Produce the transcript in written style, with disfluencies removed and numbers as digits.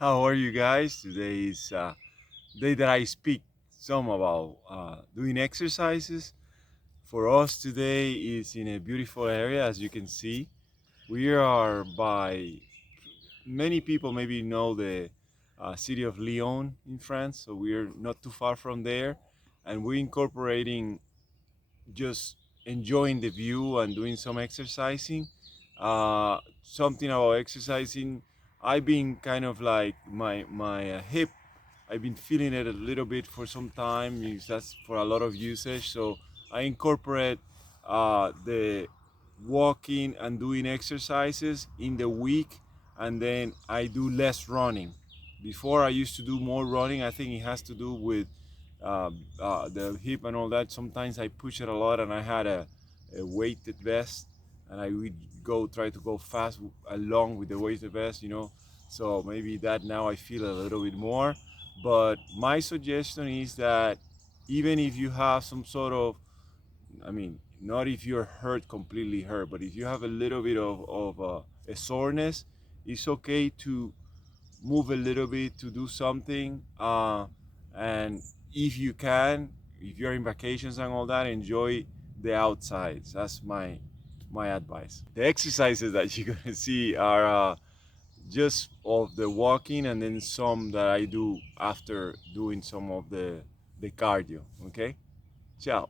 How are you guys? Today is day that I speak some about doing exercises. For us today is in a beautiful area, as you can see. We are by many people maybe know the city of Lyon in France, so we're not too far from there, and we're incorporating just enjoying the view and doing some exercising. Something about exercising, I've been kind of like my hip. I've been feeling it a little bit for some time. That's for a lot of usage. So I incorporate the walking and doing exercises in the week, and then I do less running. Before I used to do more running. I think it has to do with the hip and all that. Sometimes I push it a lot, and I had a weighted vest, and I would try to go fast along with the weighted vest. So maybe that now I feel a little bit more. But my suggestion is that even if you have some sort of, I mean, not if you're hurt, completely hurt, but if you have a little bit of a soreness, it's okay to move a little bit, to do something. And if you can, if you're in vacations and all that, enjoy the outsides. That's my advice. The exercises that you're gonna see are just of the walking, and then some that I do after doing some of the cardio. Okay, ciao.